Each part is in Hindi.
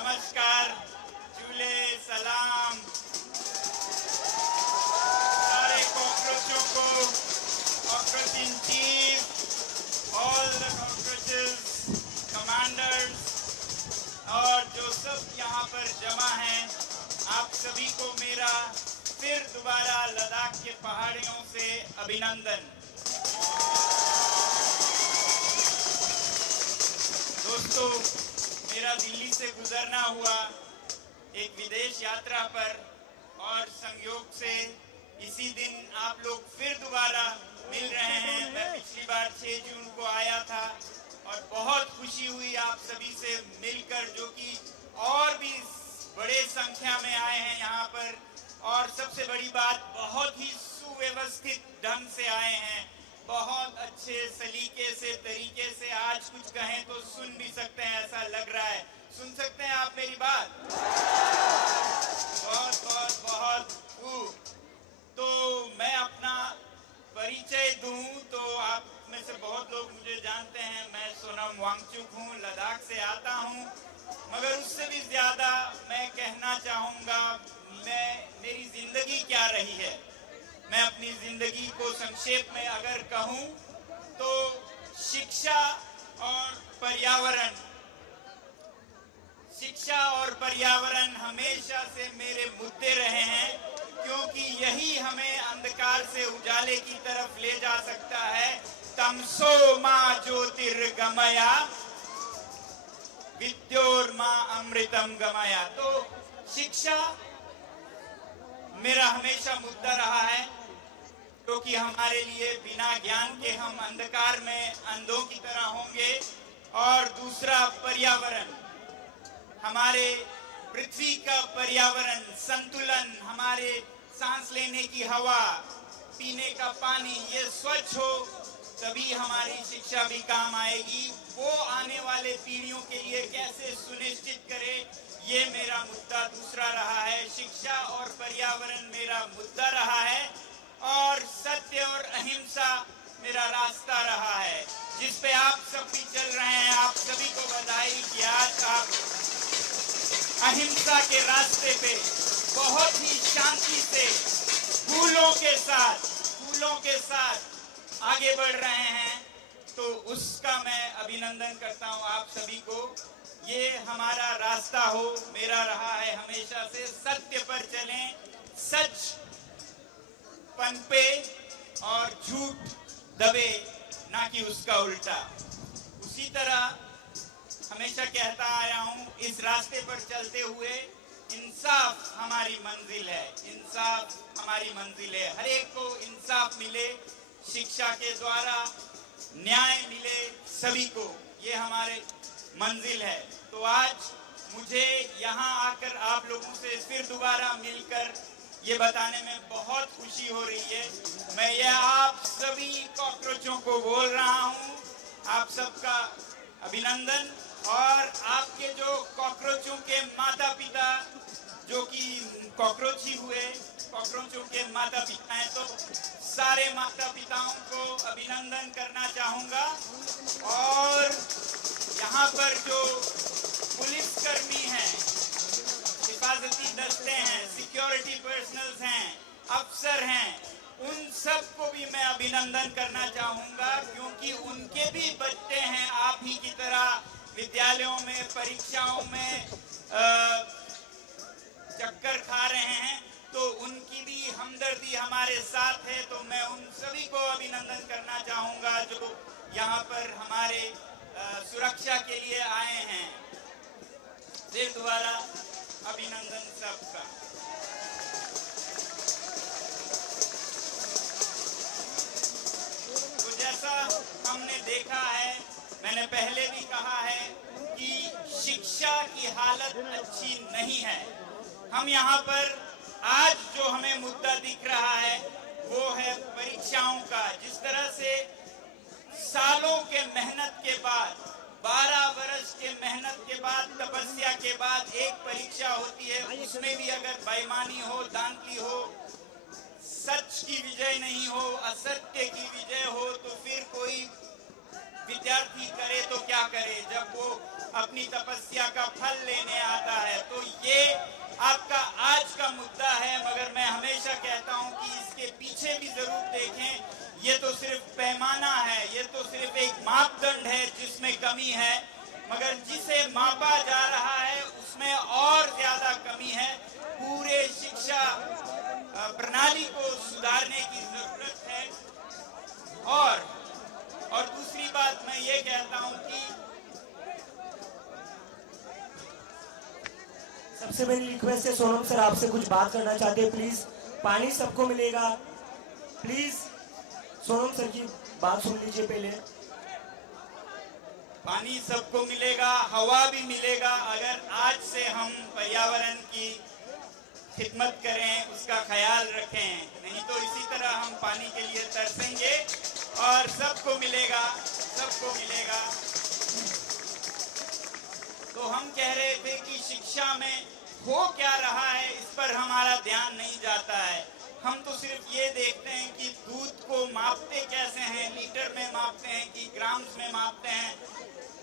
नमस्कार, चूल्हे सलाम सारे कॉकरोचों को, cockroach in chief, all the cockroaches, commanders और जो सब यहाँ पर जमा हैं, आप सभी को मेरा फिर दोबारा लद्दाख के पहाड़ियों से अभिनंदन। दोस्तों, मेरा दिल्ली से गुजरना हुआ एक विदेश यात्रा पर और संयोग से इसी दिन आप लोग फिर दोबारा मिल रहे हैं। मैं पिछली बार 6 जून को आया था और बहुत खुशी हुई आप सभी से मिलकर, जो कि और भी बड़े संख्या में आए हैं यहाँ पर। और सबसे बड़ी बात, बहुत ही सुव्यवस्थित ढंग से आए हैं, बहुत अच्छे सलीके से, तरीके से। आज कुछ कहें तो सुन भी सकते हैं, ऐसा लग रहा है। सुन सकते हैं आप मेरी बात? बहुत बहुत बहुत खूब। तो मैं अपना परिचय दूं तो आप में से बहुत लोग मुझे जानते हैं। मैं सोनम वांगचुक हूँ, लद्दाख से आता हूँ। मगर उससे भी ज्यादा मैं कहना चाहूँगा, मेरी जिंदगी क्या रही है। मैं अपनी जिंदगी को संक्षेप में अगर कहूँ तो शिक्षा और पर्यावरण हमेशा से मेरे मुद्दे रहे हैं, क्योंकि यही हमें अंधकार से उजाले की तरफ ले जा सकता है। तमसो मां ज्योतिर्गमया विद्योर्मा अमृतम गमया। तो शिक्षा मेरा हमेशा मुद्दा रहा है, क्योंकि हमारे लिए बिना ज्ञान के हम अंधकार में अंधों की तरह होंगे। और दूसरा, पर्यावरण, हमारे पृथ्वी का पर्यावरण संतुलन, हमारे सांस लेने की हवा, पीने का पानी, ये स्वच्छ हो तभी हमारी शिक्षा भी काम आएगी। वो आने वाले पीढ़ियों के लिए कैसे सुनिश्चित करे, ये मेरा मुद्दा दूसरा रहा है। शिक्षा और पर्यावरण मेरा मुद्दा रहा है और सत्य और अहिंसा मेरा रास्ता रहा है, जिस पे आप सब भी चल रहे हैं। आप सभी को बधाई कि आज आप अहिंसा के रास्ते पे बहुत ही शांति से फूलों के साथ आगे बढ़ रहे हैं। तो उसका मैं अभिनंदन करता हूं आप सभी को। ये हमारा रास्ता हो, मेरा रहा है हमेशा से। सत्य पर चलें, सच पनपे और झूठ दबे, ना कि उसका उल्टा। उसी तरह हमेशा कहता आया हूं, इस रास्ते पर चलते हुए इंसाफ हमारी मंजिल है, इंसाफ हमारी मंजिल है। हर एक को इंसाफ मिले, शिक्षा के द्वारा न्याय मिले सभी को, ये हमारे मंजिल है। तो आज मुझे यहाँ आकर आप लोगों से फिर दोबारा मिलकर ये बताने में बहुत खुशी हो रही है। मैं ये आप सभी कॉकरोचों को बोल रहा हूँ, आप सबका अभिनंदन। और आपके जो कॉकरोचों के माता पिता, जो कि कॉकरोच ही हुए, कॉकरोचों के माता पिता हैं, तो सारे माता पिताओं को अभिनंदन करना चाहूँगा। और यहाँ पर जो पुलिसकर्मी हैं, हिफाजती दस्ते हैं, सिक्योरिटी पर्सनल्स हैं, अफसर हैं, उन सब को भी मैं अभिनंदन करना चाहूँगा, क्योंकि उनके भी बच्चे हैं आप ही की तरह विद्यालयों में, परीक्षाओं में चक्कर खा रहे हैं। तो उनकी भी हमदर्दी हमारे साथ है। तो मैं उन सभी को अभिनंदन करना चाहूँगा जो यहाँ पर हमारे सुरक्षा के लिए आए हैं। फिर दोबारा अभिनंदन सबका। तो जैसा हमने देखा है, मैंने पहले भी कहा है कि शिक्षा की हालत अच्छी नहीं है। हम यहाँ पर आज जो हमें मुद्दा दिख रहा है वो है परीक्षाओं का। जिस तरह से सालों के मेहनत के बाद, 12 वर्ष के मेहनत के बाद, तपस्या के बाद एक परीक्षा होती है, उसमें भी अगर बेईमानी हो, धांधली हो, सच की विजय नहीं हो, असत्य की विजय हो, तो फिर कोई विद्यार्थी करे तो क्या करे। जब वो अपनी तपस्या का फल लेने आता है। तो ये आपका आज का मुद्दा है, मगर मैं हमेशा कहता हूं कि इसके पीछे भी जरूर देखें। ये तो सिर्फ पैमाना है, ये तो सिर्फ एक मापदंड है जिसमें कमी है, मगर जिसे मापा जा रहा है उसमें और ज्यादा कमी है। पूरे शिक्षा प्रणाली को सुधारने की जरूरत है। और दूसरी बात मैं ये कहता हूं कि सबसे मेरी रिक्वेस्ट है सोनम सर, आपसे कुछ बात करना चाहते हैं प्लीज। पानी सबको मिलेगा, प्लीज सोनम सर की बात सुन लीजिए पहले। पानी सबको मिलेगा, हवा भी मिलेगा, अगर आज से हम पर्यावरण की खिदमत करें, उसका ख्याल रखें। नहीं तो इसी तरह हम पानी के लिए तरसेंगे और सबको मिलेगा, सबको मिलेगा। तो हम कह रहे थे कि शिक्षा में हो क्या रहा है इस पर हमारा ध्यान नहीं जाता है। हम तो सिर्फ ये देखते हैं कि दूध को मापते कैसे हैं, लीटर में मापते हैं कि ग्राम्स में मापते हैं।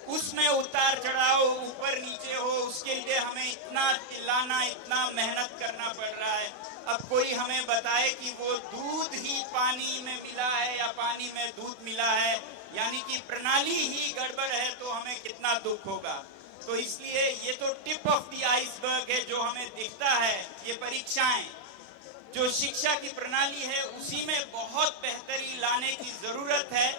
उसमें उतार चढ़ाव ऊपर नीचे हो, उसके लिए हमें इतना चिल्लाना, इतना मेहनत करना पड़ रहा है। अब कोई हमें बताए कि वो दूध ही पानी में मिला है या पानी में दूध मिला है, यानी कि प्रणाली ही गड़बड़ है, तो हमें कितना दुख होगा। तो इसलिए ये तो टिप ऑफ द आइसबर्ग है जो हमें दिखता है। ये परीक्षाएं, जो शिक्षा की प्रणाली है, उसी में बहुत बेहतरी लाने की जरूरत है।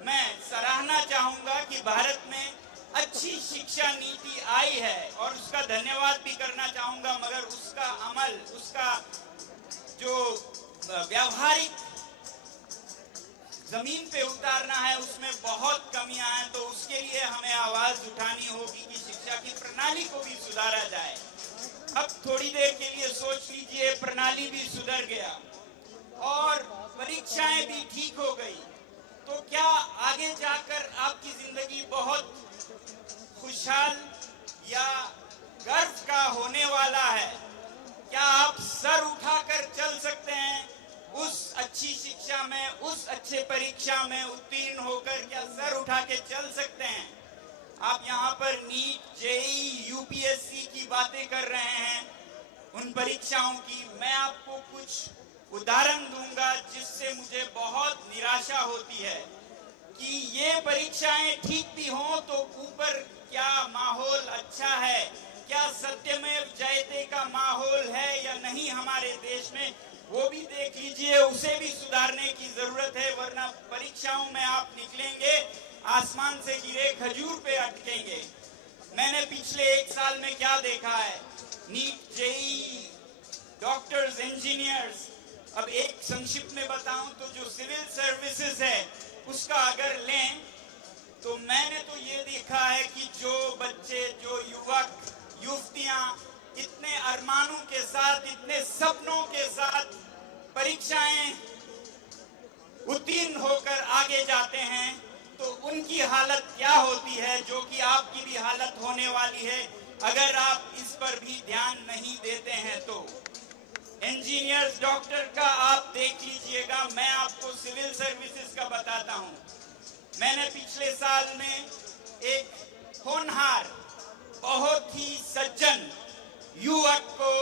मैं सराहना चाहूंगा कि भारत में अच्छी शिक्षा नीति आई है और उसका धन्यवाद भी करना चाहूंगा, मगर उसका अमल, उसका जो व्यावहारिक जमीन पे उतारना है, उसमें बहुत कमियां हैं। तो उसके लिए हमें आवाज उठानी होगी कि शिक्षा की प्रणाली को भी सुधारा जाए। अब थोड़ी देर के लिए सोच लीजिए, प्रणाली भी सुधर गया और परीक्षाएं भी ठीक हो गई, तो क्या आगे जाकर आपकी जिंदगी बहुत खुशहाल या गर्व का होने वाला है? क्या आप सर उठाकर चल सकते हैं उस अच्छी शिक्षा में, उस अच्छे परीक्षा में उत्तीर्ण होकर? क्या सर उठा के चल सकते हैं? आप यहाँ पर नीट, जेईई, यूपीएससी की बातें कर रहे हैं, उन परीक्षाओं की। मैं आपको कुछ उदाहरण दूंगा जिससे मुझे बहुत निराशा होती है कि ये परीक्षाएं ठीक भी हों तो ऊपर क्या माहौल अच्छा है, क्या सत्यमेव जयते का माहौल है या नहीं हमारे देश में, वो भी देख लीजिए। उसे भी सुधारने की जरूरत है, वरना परीक्षाओं में आप निकलेंगे आसमान से गिरे खजूर पे अटकेंगे। मैंने पिछले 1 साल में क्या देखा है, नीट, जेईई, डॉक्टर्स, इंजीनियर्स। अब एक संक्षिप्त में बताऊं तो जो सिविल सर्विसेज है उसका अगर लें तो मैंने तो ये देखा है कि जो बच्चे, जो युवक युवतियां इतने अरमानों के साथ, इतने सपनों के साथ परीक्षाएं उत्तीर्ण होकर आगे जाते हैं, तो उनकी हालत क्या होती है, जो कि आपकी भी हालत होने वाली है अगर आप इस पर भी ध्यान नहीं देते हैं। तो इंजीनियर्स, डॉक्टर का आप देख लीजिएगा। मैं आपको सिविल सर्विसेज का बताता हूं। मैंने पिछले साल में एक होनहार, बहुत ही सज्जन युवक को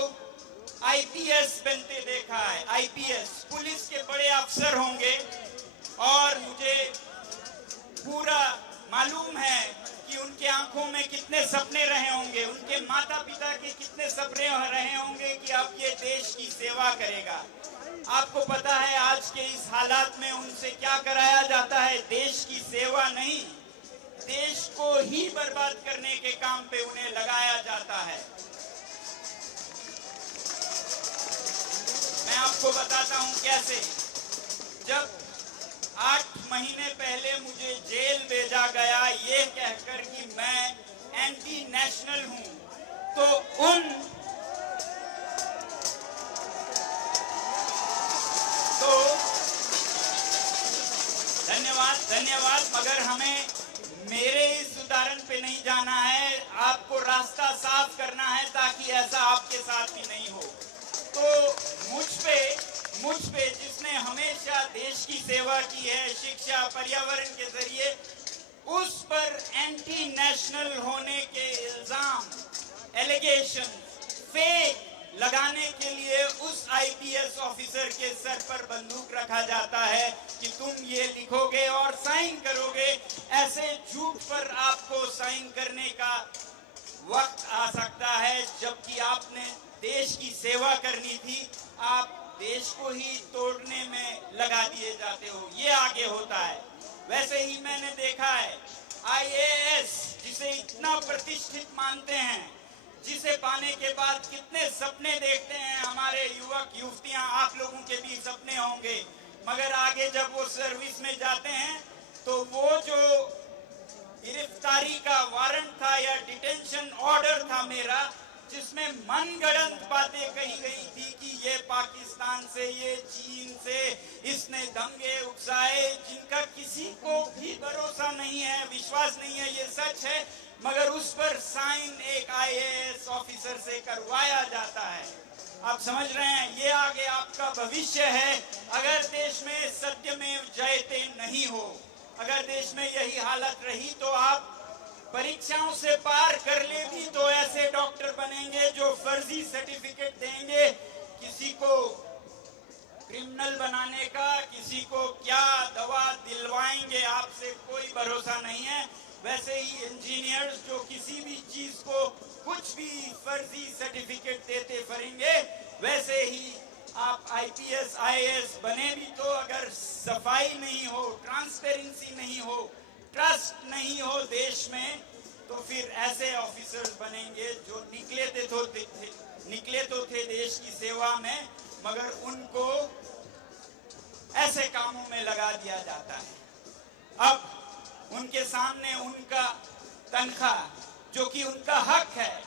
आईपीएस बनते देखा है। आईपीएस, पुलिस के बड़े अफसर होंगे, और मुझे पूरा मालूम है कि उनके आंखों में कितने सपने रहे होंगे, उनके माता पिता के कितने सपने रहे होंगे कि अब ये देश की सेवा करेगा। आपको पता है आज के इस हालात में उनसे क्या कराया जाता है? देश की सेवा नहीं, देश को ही बर्बाद करने के काम पे उन्हें लगाया जाता है। मैं आपको बताता हूं कैसे। जब 8 महीने पहले मुझे जेल भेजा गया ये कहकर कि मैं एंटी नेशनल हूं, तो धन्यवाद, मगर हमें मेरे इस उदाहरण पे नहीं जाना है, आपको रास्ता साफ करना है ताकि ऐसा आपके साथ भी नहीं हो। तो मुझ पे जिसने हमेशा देश की सेवा की है, शिक्षा, पर्यावरण के जरिए, उस पर एंटी नेशनल होने के इल्जाम, एलिगेशन, फेक लगाने के लिए उस आईपीएस ऑफिसर के सर पर बंदूक रखा जाता है कि तुम ये लिखोगे और साइन करोगे। ऐसे झूठ पर आपको साइन करने का वक्त आ सकता है, जबकि आपने देश की सेवा करनी थी, आप देश को ही तोड़ने में लगा दिए जाते हो। ये आगे होता है। वैसे ही मैंने देखा है आईएएस, जिसे इतना प्रतिष्ठित मानते हैं, जिसे पाने के बाद कितने सपने देखते हैं हमारे युवक युवतियां, आप लोगों के भी सपने होंगे, मगर आगे जब वो सर्विस में जाते हैं तो वो जो गिरफ्तारी का वारंट था या डिटेंशन ऑर्डर था मेरा, जिसमें मनगढ़ंत बातें कही गई थी कि ये पाकिस्तान से, ये चीन से इसने दंगे उकसाए, जिनका किसी को भी भरोसा नहीं है, विश्वास नहीं है, ये सच है, मगर उस पर साइन एक आईएएस ऑफिसर से करवाया जाता है। आप समझ रहे हैं, ये आगे आपका भविष्य है। अगर देश में सत्यमेव जयते नहीं हो, अगर देश में यही हालत रही, तो आप परीक्षाओं से पार कर ले भी तो ऐसे डॉक्टर बनेंगे जो फर्जी सर्टिफिकेट देंगे, किसी को क्रिमिनल बनाने का, किसी को क्या दवा दिलवाएंगे, आपसे कोई भरोसा नहीं है। वैसे ही इंजीनियर्स जो किसी भी चीज को कुछ भी फर्जी सर्टिफिकेट देते फिरेंगे, वैसे ही आप आईपीएस आईएएस बने भी तो अगर सफाई नहीं हो, ट्रांसपेरेंसी नहीं हो, ट्रस्ट नहीं हो देश में, तो फिर ऐसे ऑफिसर्स बनेंगे जो निकले तो थे देश की सेवा में, मगर उनको ऐसे कामों में लगा दिया जाता है। अब उनके सामने उनका तनख्वाह, जो कि उनका हक है,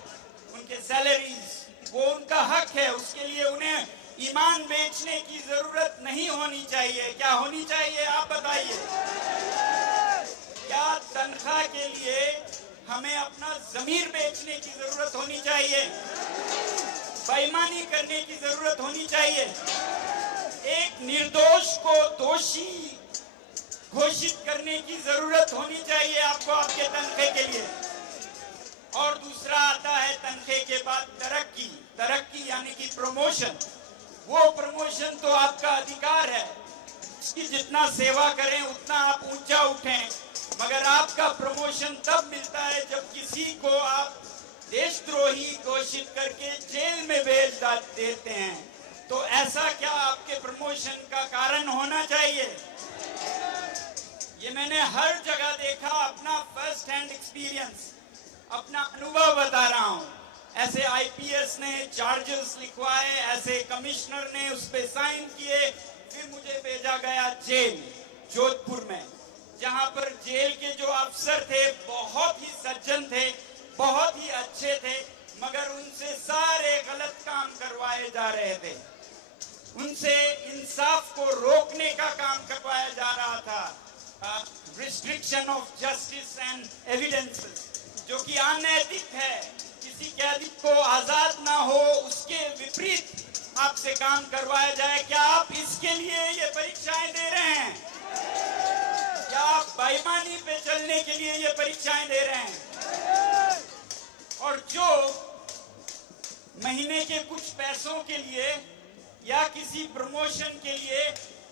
उनके सैलरीज वो उनका हक है, उसके लिए उन्हें ईमान बेचने की जरूरत नहीं होनी चाहिए। क्या होनी चाहिए आप बताइए? क्या तनख्वाह के लिए हमें अपना जमीर बेचने की जरूरत होनी चाहिए? बेईमानी करने की जरूरत होनी चाहिए? एक निर्दोष को दोषी घोषित करने की जरूरत होनी चाहिए आपको आपके तनखे के लिए? और दूसरा आता है तनखे के बाद तरक्की। तरक्की यानी कि प्रमोशन। वो प्रमोशन तो आपका अधिकार है कि जितना सेवा करें उतना आप ऊंचा उठें, मगर आपका प्रमोशन तब मिलता है जब किसी को आप देशद्रोही घोषित करके जेल में भेज देते हैं। तो ऐसा क्या आपके प्रमोशन का कारण होना चाहिए? ये मैंने हर जगह देखा, अपना फर्स्ट हैंड एक्सपीरियंस, अपना अनुभव बता रहा हूं। ऐसे आईपीएस ने चार्जेस लिखवाए, ऐसे कमिश्नर ने उस पे साइन किए, फिर मुझे भेजा गया जेल जोधपुर में, जहां पर जेल के जो अफसर थे बहुत ही सज्जन थे, बहुत ही अच्छे थे, मगर उनसे सारे गलत काम करवाए जा रहे थे। उनसे इंसाफ को रोकने का काम करवाया जा रहा था, restriction of justice and evidences, जो कि अनैतिक है। किसी कैदी को आजाद ना हो उसके विपरीत आपसे काम करवाया जाए। क्या आप इसके लिए ये परीक्षाएं दे रहे हैं? क्या आप बेईमानी पे चलने के लिए ये परीक्षाएं दे रहे हैं? और जो महीने के कुछ पैसों के लिए या किसी प्रमोशन के लिए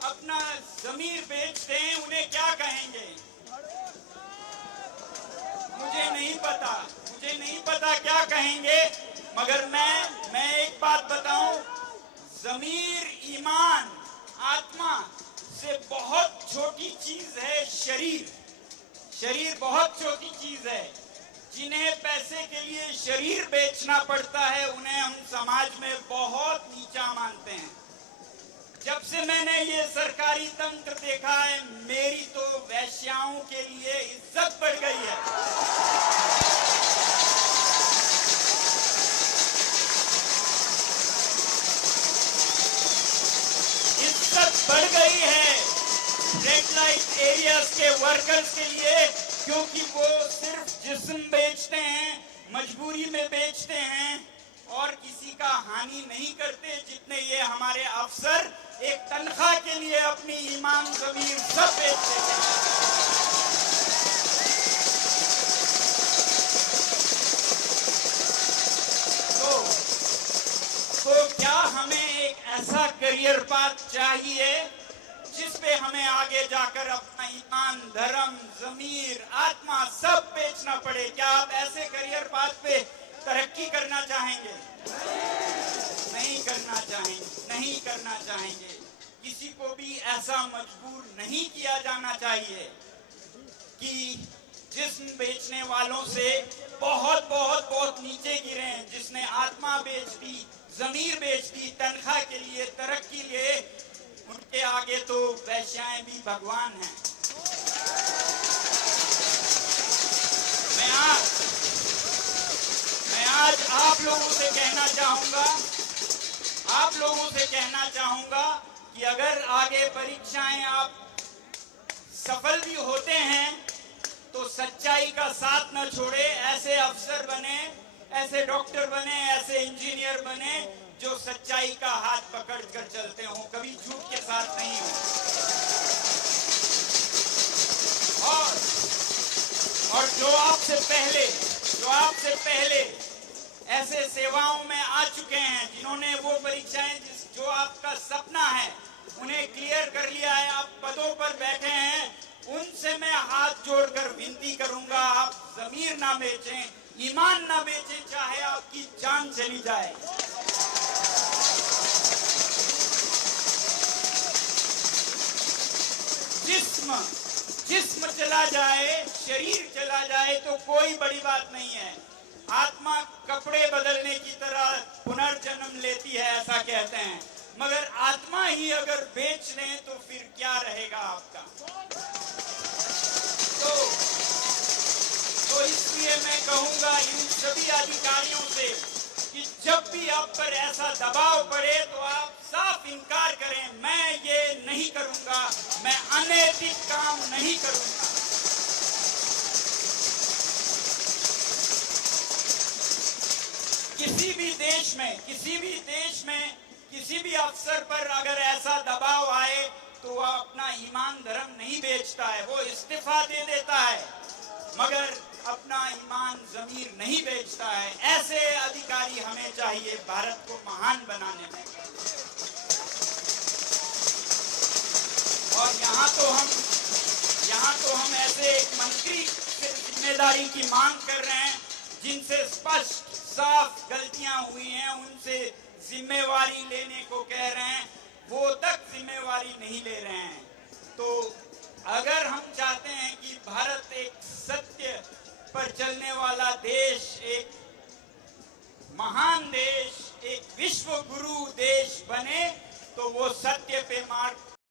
अपना जमीर बेचते हैं, उन्हें क्या कहेंगे? मुझे नहीं पता क्या कहेंगे, मगर मैं एक बात बताऊं, जमीर, ईमान, आत्मा से बहुत छोटी चीज है शरीर। शरीर बहुत छोटी चीज है। जिन्हें पैसे के लिए शरीर बेचना पड़ता है, उन्हें हम समाज में बहुत नीचा मानते हैं। जब से मैंने ये सरकारी तंत्र देखा है, मेरी तो वैश्याओं के लिए इज्जत बढ़ गई है। इज्जत बढ़ गई है रेड लाइट एरियाज के वर्कर्स के लिए, क्योंकि वो सिर्फ जिस्म बेचते हैं, मजबूरी में बेचते हैं और किसी का हानि नहीं करते, जितने ये हमारे अफसर एक तनख्वाह के लिए अपनी ईमान, ज़मीर सब बेच देते हैं। हमें एक ऐसा करियर पाथ चाहिए जिस पे हमें आगे जाकर अपना ईमान, धर्म, जमीर, आत्मा सब बेचना पड़े। क्या आप ऐसे करियर पाथ पे तरक्की करना चाहेंगे? नहीं करना चाहेंगे, नहीं करना चाहेंगे। किसी को भी ऐसा मजबूर नहीं किया जाना चाहिए कि जिस्म बेचने वालों से बहुत बहुत बहुत नीचे गिरे, जिसने आत्मा बेच दी, जमीर बेच दी तनख्वाह के लिए, तरक्की लिए, उनके आगे तो वैश्याएं भी भगवान हैं। मैं आज आप लोगों से कहना चाहूंगा कि अगर आगे परीक्षाएं आप सफल भी होते हैं तो सच्चाई का साथ न छोड़े। ऐसे अफसर बने, ऐसे डॉक्टर बने, ऐसे इंजीनियर बने जो सच्चाई का हाथ पकड़ कर चलते हों, कभी झूठ के साथ नहीं हो। और जो आपसे पहले ऐसे सेवाओं में आ चुके हैं, जिन्होंने वो परीक्षाएं जो आपका सपना है उन्हें क्लियर कर लिया है, आप पदों पर बैठे हैं, उनसे मैं हाथ जोड़कर विनती करूंगा, आप जमीर ना बेचें, ईमान ना बेचें, चाहे आपकी जान चली जाए। जिस्म चला जाए, शरीर चला जाए तो कोई बड़ी बात नहीं है। आत्मा कपड़े बदलने की तरह पुनर्जन्म लेती है, ऐसा कहते हैं। मगर आत्मा ही अगर बेच लें तो फिर क्या रहेगा आपका? तो इसलिए मैं कहूंगा इन सभी अधिकारियों से कि जब भी आप पर ऐसा दबाव पड़े तो आप साफ इनकार करें, मैं ये नहीं करूंगा, मैं अनैतिक काम नहीं करूंगा। किसी भी अफसर पर अगर ऐसा दबाव आए तो वह अपना ईमान धर्म नहीं बेचता है, वो इस्तीफा दे देता है, मगर अपना ईमान जमीर नहीं बेचता है। ऐसे अधिकारी हमें चाहिए भारत को महान बनाने में। और यहाँ तो हम ऐसे एक मंत्री से जिम्मेदारी की मांग कर रहे हैं जिनसे स्पष्ट साफ गलतियां हुई हैं, उनसे जिम्मेवारी लेने को कह रहे हैं, वो तक जिम्मेवारी नहीं ले रहे हैं। तो अगर हम चाहते हैं कि भारत एक सत्य पर चलने वाला देश, एक महान देश, एक विश्व गुरु देश बने, तो वो सत्य पे मार्ग